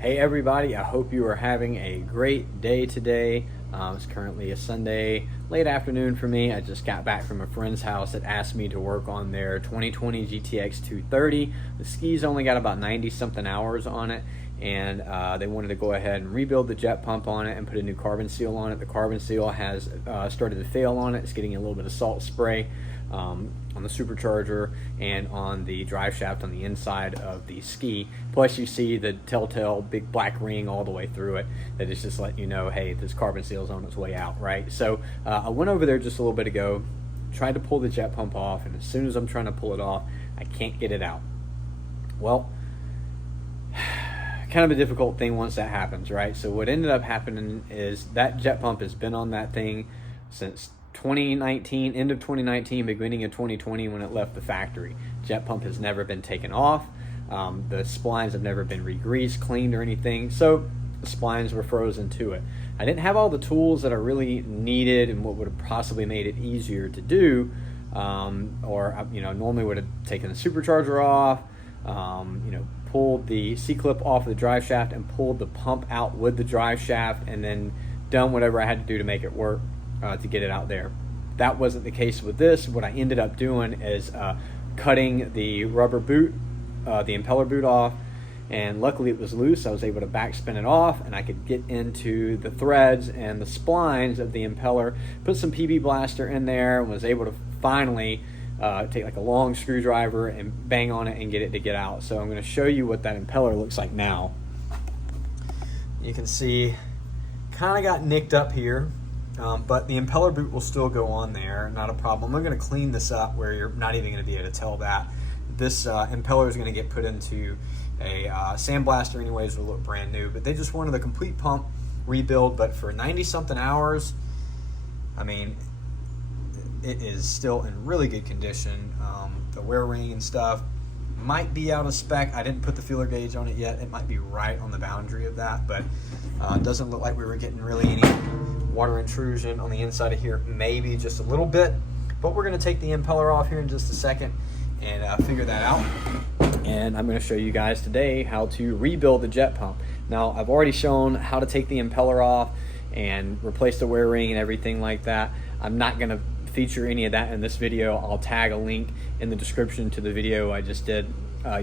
Hey everybody, I hope you are having a great day today. It's currently a Sunday, late afternoon for me. I just got back from a friend's house that asked me to work on their 2020 GTX 230. The ski's only got about 90 something hours on it, and they wanted to go ahead and rebuild the jet pump on it and put a new carbon seal on it. The carbon seal has started to fail on it. It's getting a little bit of salt spray on the supercharger and on the drive shaft on the inside of the ski. Plus you see the telltale big black ring all the way through it that is just letting you know, hey, this carbon seal is on its way out, right? So I went over there just a little bit ago, tried to pull the jet pump off, and as soon as I'm trying to pull it off, I can't get it out. Well, kind of a difficult thing once that happens, right? So what ended up happening is that jet pump has been on that thing since 2019, end of 2019, beginning of 2020 when it left the factory. Jet pump has never been taken off. The splines have never been re-greased, cleaned, or anything. So the splines were frozen to it. I didn't have all the tools that I really needed and what would have possibly made it easier to do, or normally would have taken the supercharger off, pulled the C-clip off the drive shaft and pulled the pump out with the drive shaft and then done whatever I had to do to make it work to get it out there. That wasn't the case with this. What I ended up doing is cutting the rubber boot, the impeller boot off, and luckily it was loose. I was able to backspin it off and I could get into the threads and the splines of the impeller, put some PB blaster in there, and was able to finally take like a long screwdriver and bang on it and get it to get out. So I'm going to show you what that impeller looks like now. You can see kind of got nicked up here, but the impeller boot will still go on there, not a problem. I'm going to clean this up where you're not even going to be able to tell that. This impeller is going to get put into a sandblaster anyways, it'll look brand new, but they just wanted a complete pump rebuild. But for 90 something hours, I mean, it is still in really good condition. The wear ring and stuff might be out of spec. I didn't put the feeler gauge on it yet. It might be right on the boundary of that, but it doesn't look like we were getting really any water intrusion on the inside of here. Maybe just a little bit, but we're going to take the impeller off here in just a second and figure that out. And I'm going to show you guys today how to rebuild the jet pump. Now, I've already shown how to take the impeller off and replace the wear ring and everything like that. I'm not going to feature any of that in this video. I'll tag a link in the description to the video I just did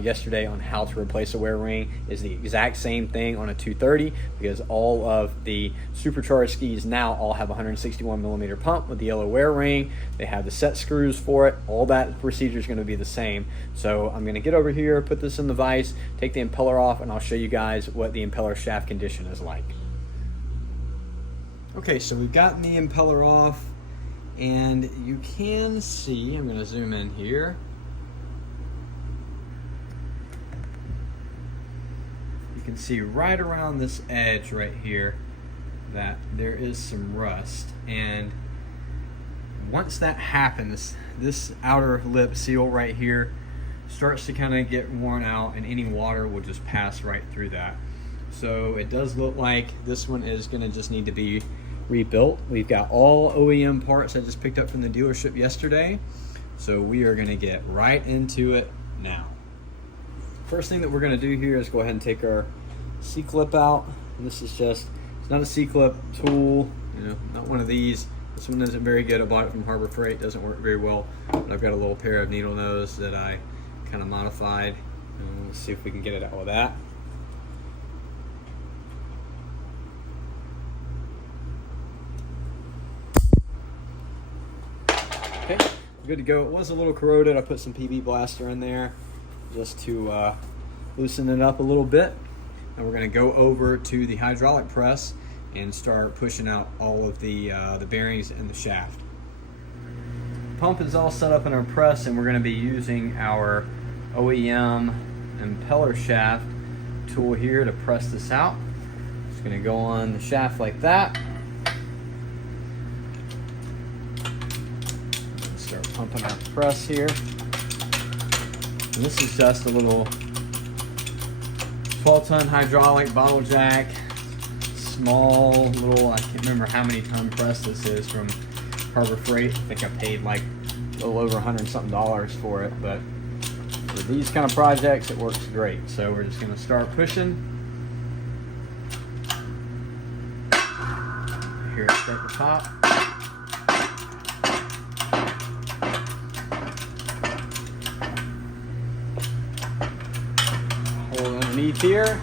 yesterday on how to replace a wear ring. Is the exact same thing on a 230 because all of the supercharged skis now all have a 161 millimeter pump with the yellow wear ring. They have the set screws for it. All that procedure is going to be the same. So I'm going to get over here, put this in the vise, take the impeller off, and I'll show you guys what the impeller shaft condition is like. Okay, so we've gotten the impeller off, and you can see, I'm going to zoom in here. You can see right around this edge right here that there is some rust, and once that happens, this outer lip seal right here starts to kind of get worn out, and any water will just pass right through that. So it does look like this one is going to just need to be rebuilt. We've got all OEM parts I just picked up from the dealership yesterday, so we are going to get right into it now. First thing that we're going to do here is go ahead and take our C-clip out. This is just, it's not a C-clip tool, not one of these. This one isn't very good. I bought it from Harbor Freight, doesn't work very well, but I've got a little pair of needle nose that I kind of modified. Let's see if we can get it out with that. Okay, good to go. It was a little corroded. I put some PB blaster in there just to loosen it up a little bit. And we're going to go over to the hydraulic press and start pushing out all of the bearings and the shaft. Pump is all set up in our press, and we're going to be using our OEM impeller shaft tool here to press this out. It's going to go on the shaft like that. Start pumping out the press here. And this is just a little 12-ton hydraulic bottle jack, small little, I can't remember how many ton press this is from Harbor Freight. I think I paid like a little over $100 something for it, but for these kind of projects it works great. So we're just going to start pushing hear it start to pop. Hole underneath here.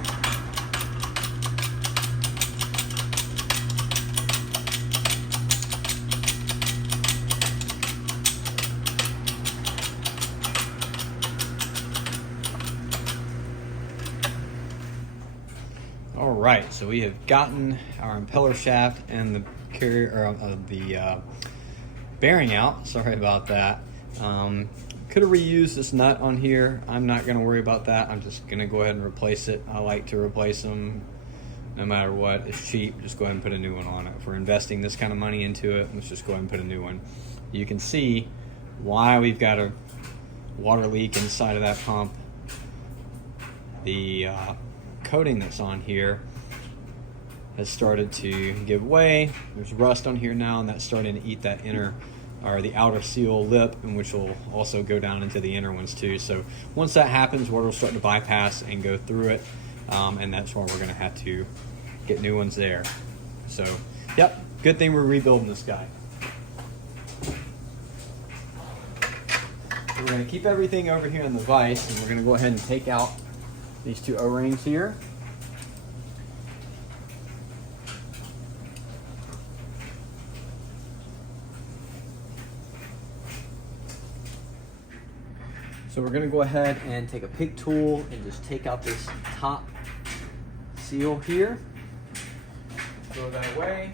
All right, so we have gotten our impeller shaft and the carrier the bearing out. Sorry about that. Could have reused this nut on here. I'm not going to worry about that. I'm just going to go ahead and replace it. I like to replace them no matter what. It's cheap. Just go ahead and put a new one on it. If we're investing this kind of money into it, let's just go ahead and put a new one. You can see why we've got a water leak inside of that pump. The coating that's on here has started to give way. There's rust on here now, and that's starting to eat that inner or the outer seal lip, and which will also go down into the inner ones too. So once that happens, water will start to bypass and go through it, and that's why we're going to have to get new ones there. So yep, good thing we're rebuilding this guy. We're going to keep everything over here in the vise, and we're going to go ahead and take out these two O-rings here. So we're going to go ahead and take a pick tool and just take out this top seal here. Throw that away.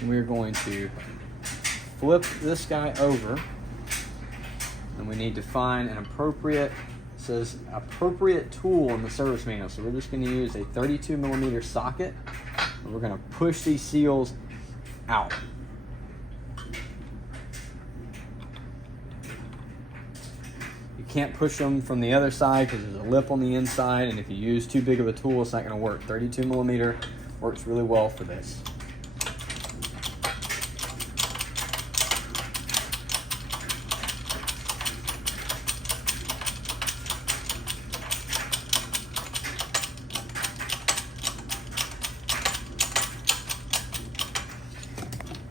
And we're going to flip this guy over. And we need to find an appropriate, it says appropriate tool in the service manual. So we're just going to use a 32mm socket. And we're going to push these seals out. Can't push them from the other side because there's a lip on the inside, and if you use too big of a tool, it's not going to work. 32mm works really well for this.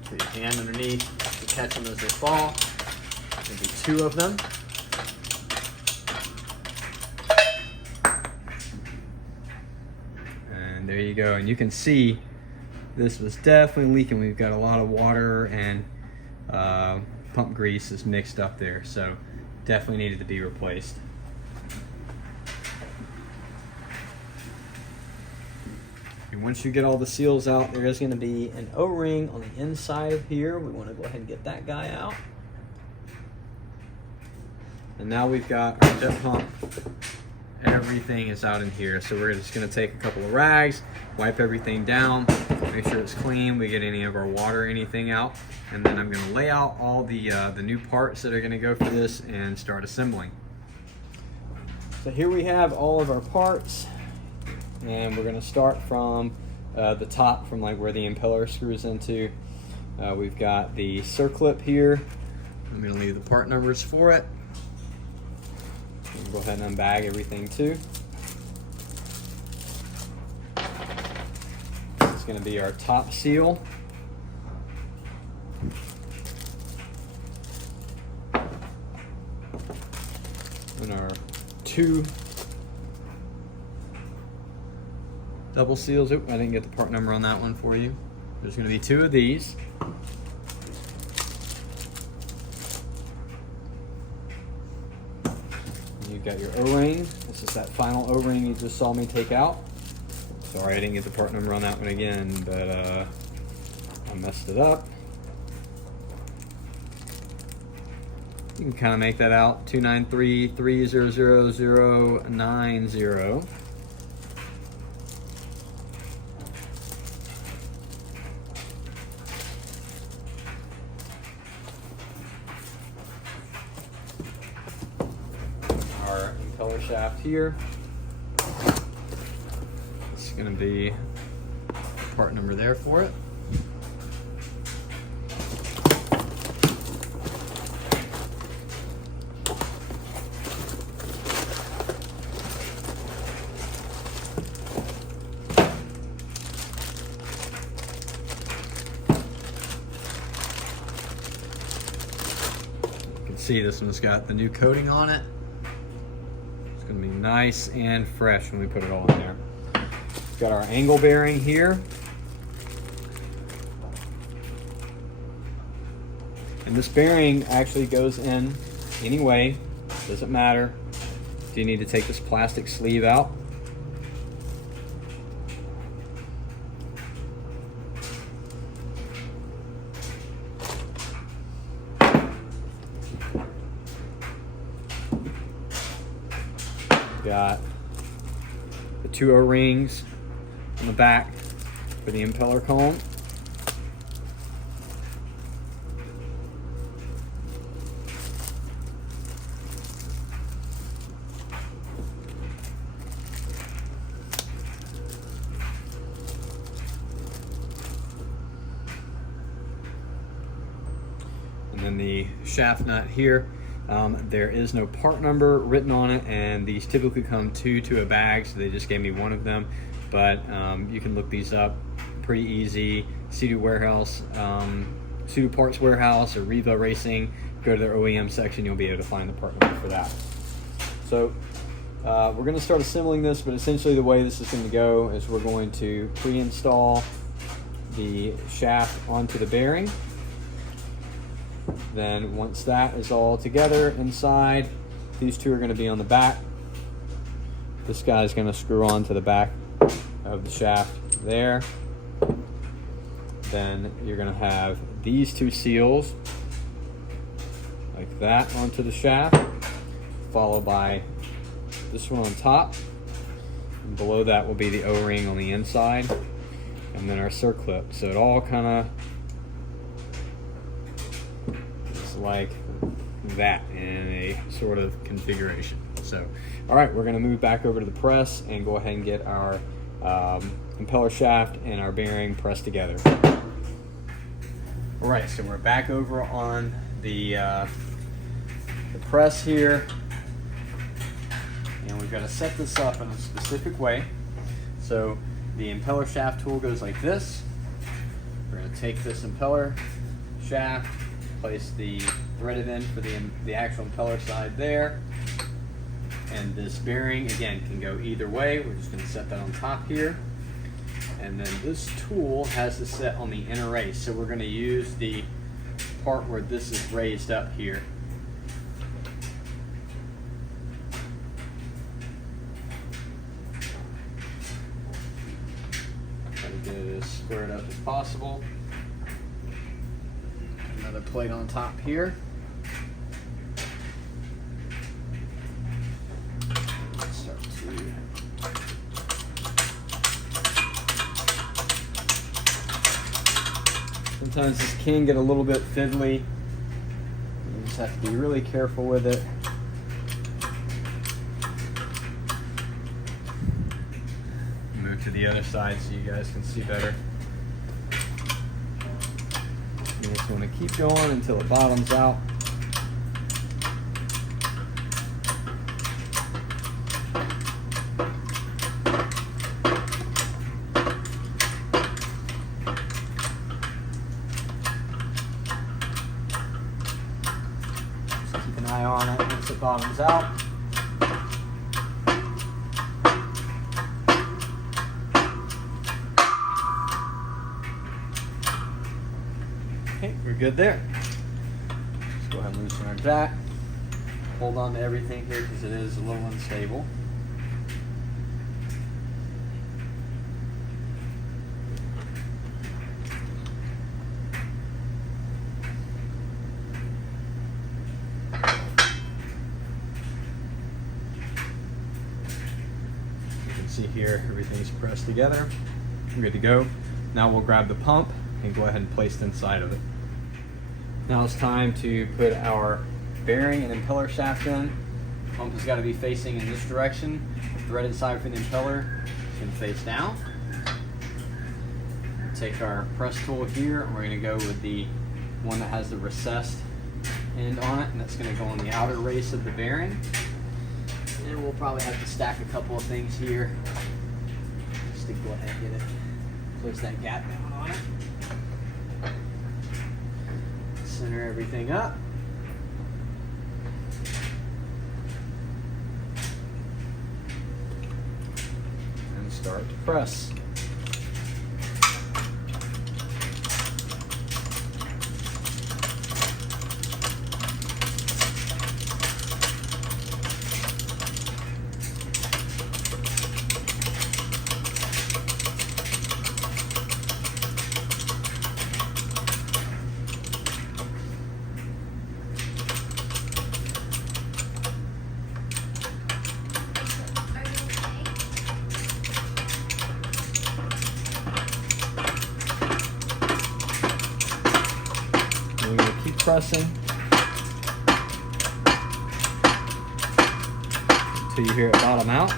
Put your hand underneath to catch them as they fall. Maybe two of them. There you go, and you can see this was definitely leaking. We've got a lot of water and pump grease is mixed up there, so definitely needed to be replaced. And once you get all the seals out, there is going to be an O-ring on the inside here. We want to go ahead and get that guy out. And now we've got our jet pump. Everything is out in here, so we're just going to take a couple of rags, wipe everything down, make sure it's clean, we get any of our water, anything out, and then I'm going to lay out all the new parts that are going to go for this and start assembling. So here we have all of our parts, and we're going to start from the top, from like where the impeller screws into. We've got the circlip here. I'm going to leave the part numbers for it. Go ahead and unbag everything too. This is going to be our top seal. And our two double seals. Oop, I didn't get the part number on that one for you. There's going to be two of these. You've got your O-ring. This is that final O-ring you just saw me take out. Sorry I didn't get the part number on that one again, but I messed it up. You can kind of make that out. 293-300-090. Our impeller shaft here. It's going to be part number there for it. see, this one's got the new coating on it. It's gonna be nice and fresh when we put it all in there. We've got our angle bearing here. And this bearing actually goes in anyway, doesn't matter. Do you need to take this plastic sleeve out? Got the 2 O-rings on the back for the impeller cone. And then the shaft nut here. There is no part number written on it, and these typically come 2 to a bag, so they just gave me 1 of them. But you can look these up pretty easy. Sea-Doo Warehouse, Sea-Doo Parts Warehouse, or Riva Racing. Go to their OEM section, you'll be able to find the part number for that. So we're going to start assembling this, but essentially the way this is going to go is we're going to pre-install the shaft onto the bearing. Then once that is all together inside, these 2 are going to be on the back. This guy is going to screw on to the back of the shaft there. Then you're going to have these 2 seals like that onto the shaft, followed by this one on top. And below that will be the O-ring on the inside, and then our circlip. So it all kind of like that in a sort of configuration. So, all right, we're going to move back over to the press and go ahead and get our impeller shaft and our bearing pressed together. All right, so we're back over on the press here, and we've got to set this up in a specific way. So the impeller shaft tool goes like this. We're going to take this impeller shaft, place the threaded end for the actual impeller side there, and this bearing again can go either way. We're just going to set that on top here, and then this tool has to set on the inner race, so we're going to use the part where this is raised up here. Try to get it as squared up as possible. Another plate on top here. Start to sometimes this can get a little bit fiddly. You just have to be really careful with it. Move to the other side so you guys can see better. You just want to keep going until it bottoms out. Just keep an eye on it once it bottoms out. Okay, we're good there. Let's go ahead and loosen our jack. Hold on to everything here because it is a little unstable. You can see here everything's pressed together. We're good to go. Now we'll grab the pump and go ahead and place it inside of it. Now it's time to put our bearing and impeller shaft in. The pump has got to be facing in this direction. The threaded side for the impeller can face down. Take our press tool here, and we're going to go with the one that has the recessed end on it, and that's going to go on the outer race of the bearing. And we'll probably have to stack a couple of things here just to go ahead and get it, place that gap down on it. Center everything up. start to press. We're going to keep pressing until you hear it bottom out.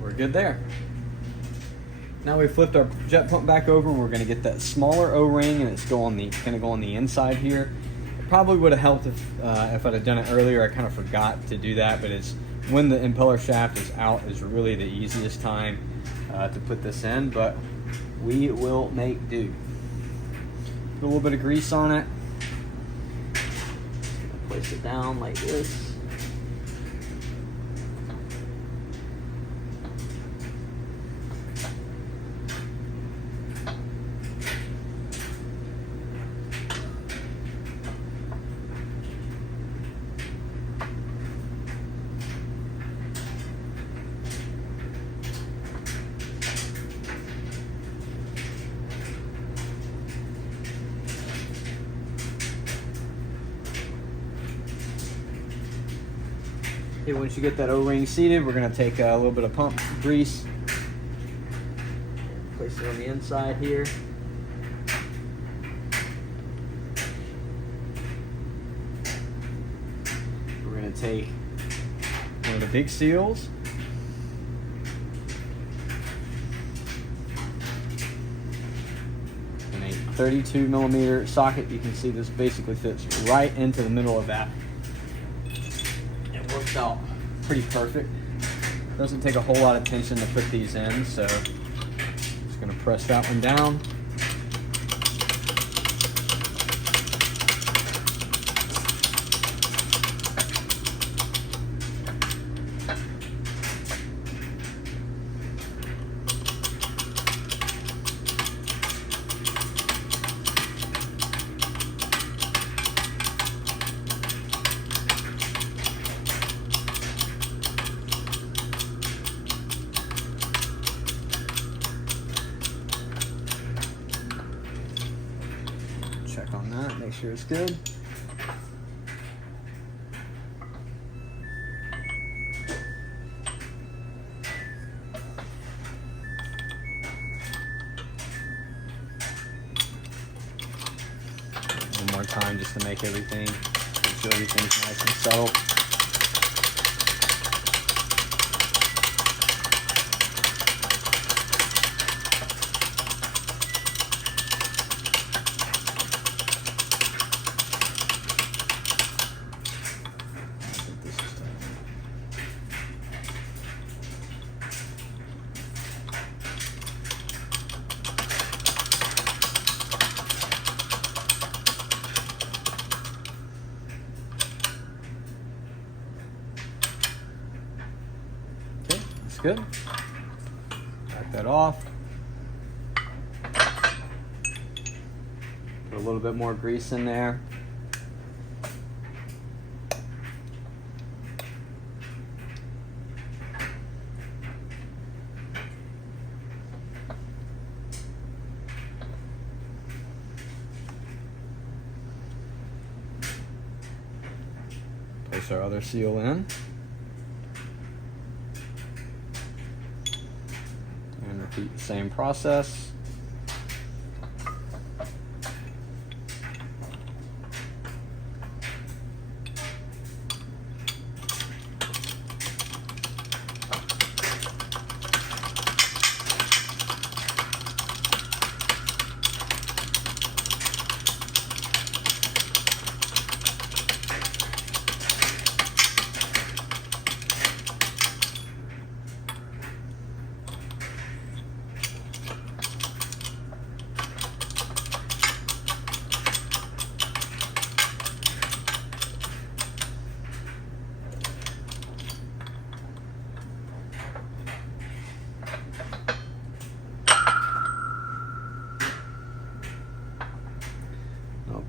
We're good there. Now we've flipped our jet pump back over. We're going to get that smaller O-ring, and it's going to go on the inside here. Probably would have helped if I'd have done it earlier. I kind of forgot to do that, but it's when the impeller shaft is out is really the easiest time to put this in, but we will make do. Put a little bit of grease on it. Place it down like this. Okay, once you get that O-ring seated, we're going to take a little bit of pump grease, place it on the inside here. We're going to take one of the big seals, and a 32mm socket. You can see this basically fits right into the middle of that. Works out pretty perfect. Doesn't take a whole lot of tension to put these in, so just going to press that one down. Check on that, make sure it's good. One more time just to make everything, make sure everything's nice and settled. Good. Back that off. Put a little bit more grease in there. Place our other seal in. And repeat the same process.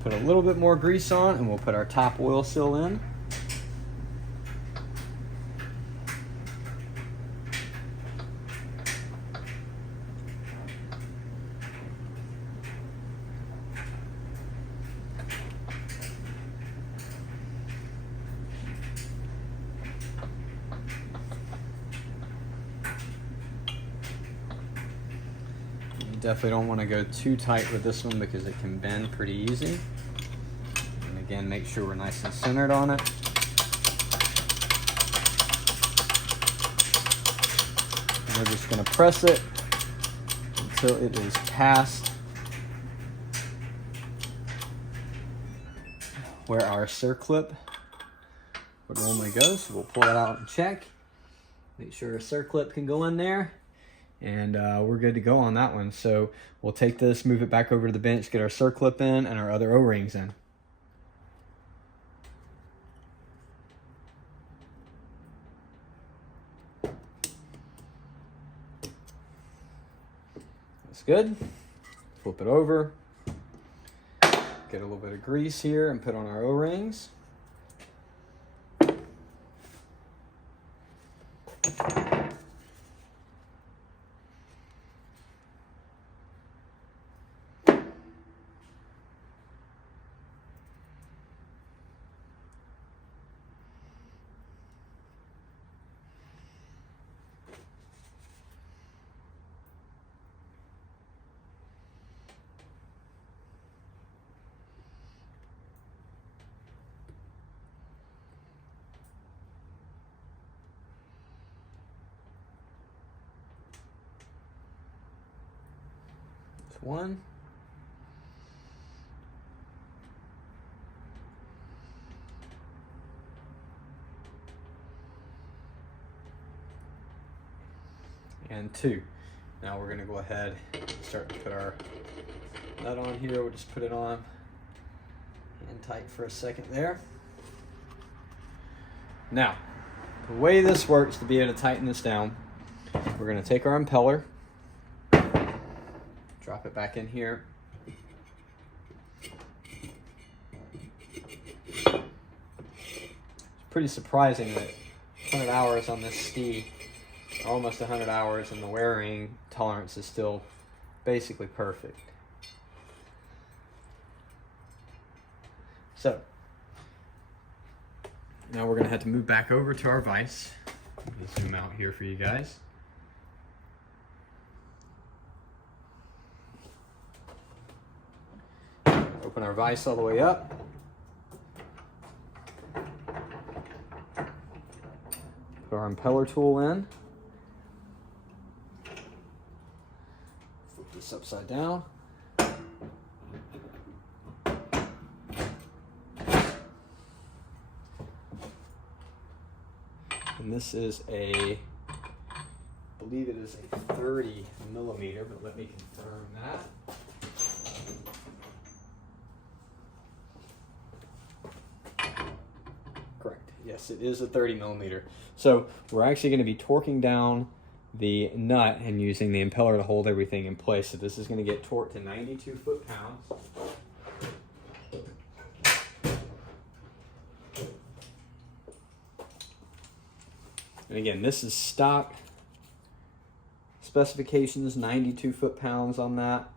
Put a little bit more grease on and we'll put our top oil seal in. Definitely don't want to go too tight with this one because it can bend pretty easy. And again, make sure we're nice and centered on it. And we're just going to press it until it is past where our circlip would normally go. So we'll pull that out and check. Make sure our circlip can go in there. And we're good to go on that one. So we'll take this, move it back over to the bench, get our circlip in and our other O-rings in. That's good. Flip it over. Get a little bit of grease here and put on our O-rings. One. And two. Now we're going to go ahead and start to put our nut on here. We'll just put it on and tight for a second there. Now, the way this works to be able to tighten this down, we're going to take our impeller, drop it back in here. It's pretty surprising that 100 hours on this Stee, almost 100 hours, and the wearing tolerance is still basically perfect. So, now we're going to have to move back over to our vise. Let me zoom out here for you guys. Open our vise all the way up. Put our impeller tool in. Flip this upside down. And this is I believe it is a 30 millimeter, but let me confirm that. Yes, it is a 30 millimeter. So we're actually going to be torquing down the nut and using the impeller to hold everything in place. So this is going to get torqued to 92 foot-pounds. And again, this is stock specifications, 92 foot-pounds on that.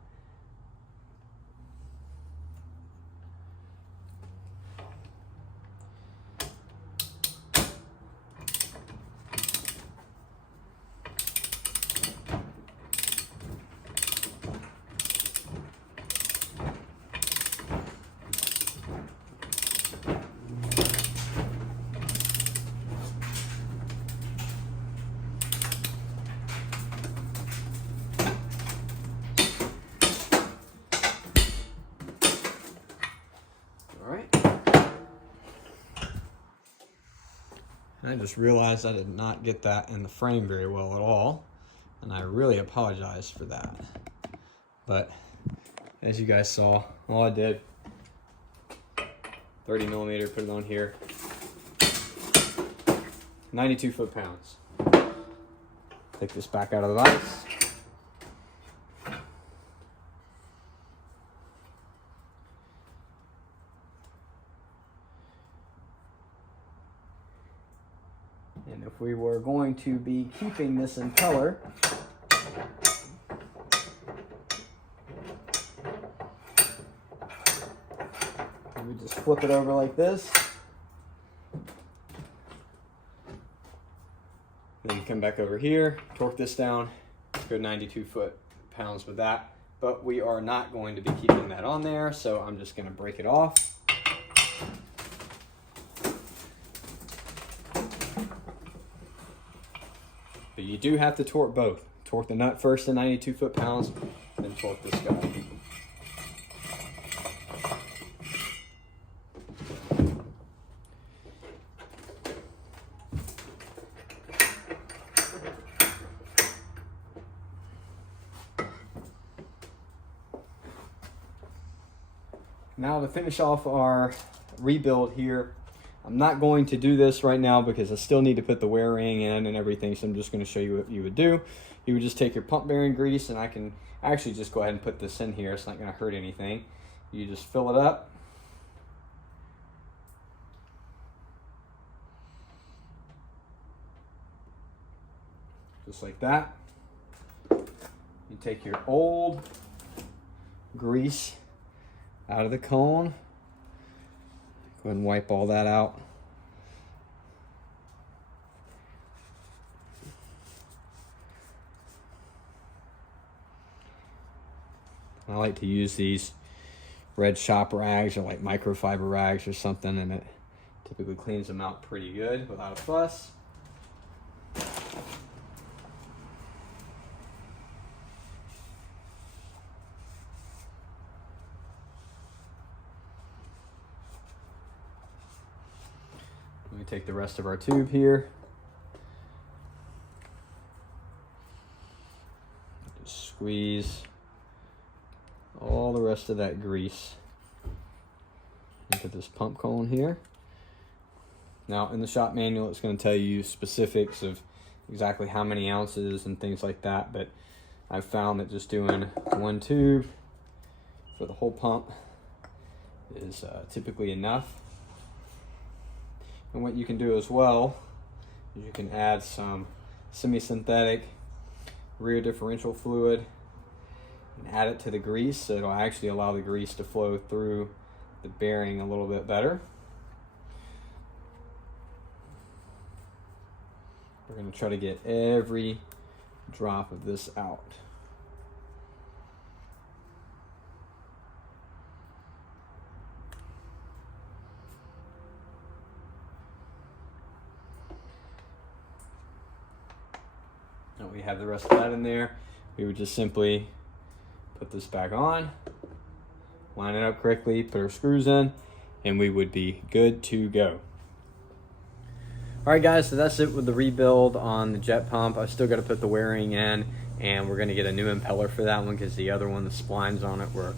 I just realized I did not get that in the frame very well at all, and I really apologize for that. But as you guys saw, all I did, 30 millimeter, put it on here, 92 foot-pounds. Take this back out of the vise. And if we were going to be keeping this impeller, we just flip it over like this. Then come back over here, torque this down, go 92 foot-pounds with that. But we are not going to be keeping that on there, so I'm just going to break it off. But you do have to torque both. Torque the nut first to 92 foot-pounds, then torque this guy. Now to finish off our rebuild here, I'm not going to do this right now because I still need to put the wear ring in and everything, so I'm just going to show you what you would do. You would just take your pump bearing grease, and I can actually just go ahead and put this in here. It's not going to hurt anything. You just fill it up. Just like that. You take your old grease out of the cone. Go ahead and wipe all that out. I like to use these red shop rags or like microfiber rags or something, and it typically cleans them out pretty good without a fuss. Let me take the rest of our tube here. Just squeeze all the rest of that grease into this pump cone here. Now in the shop manual it's going to tell you specifics of exactly how many ounces and things like that, but I've found that just doing one tube for the whole pump is typically enough. And what you can do as well is you can add some semi-synthetic rear differential fluid and add it to the grease, so it'll actually allow the grease to flow through the bearing a little bit better. We're going to try to get every drop of this out. Now we have the rest of that in there. We would just simply put this back on, line it up correctly, put our screws in, and we would be good to go. All right guys, so that's it with the rebuild on the jet pump. I still got to put the wearing in, and we're going to get a new impeller for that one because the other one, the splines on it were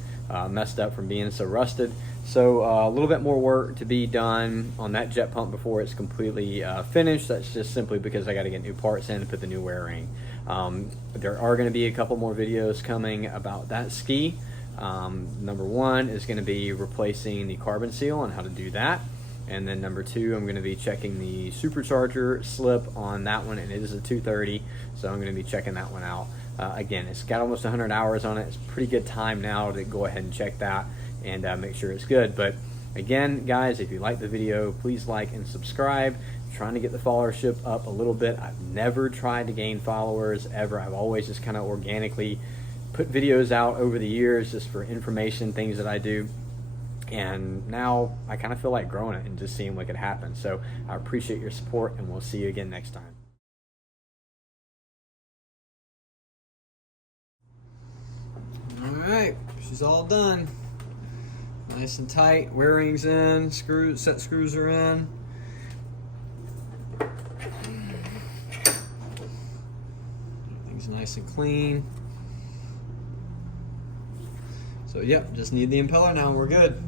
messed up from being so rusted. So a little bit more work to be done on that jet pump before it's completely finished. That's just simply because I got to get new parts in and put the new wearing. There are going to be a couple more videos coming about that ski. Number one is going to be replacing the carbon seal and how to do that. And then number two, I'm going to be checking the supercharger slip on that one, and it is a 230, so I'm going to be checking that one out. Again, it's got almost 100 hours on it. It's pretty good time now to go ahead and check that and make sure it's good. But again, guys, if you like the video, please like and subscribe. I'm trying to get the followership up a little bit. I've never tried to gain followers ever. I've always just kind of organically put videos out over the years just for information, things that I do. And now I kind of feel like growing it and just seeing what could happen. So I appreciate your support, and we'll see you again next time. All right, she's all done. Nice and tight, wearing's in, set screws are in. Everything's nice and clean. So yep, just need the impeller now, we're good.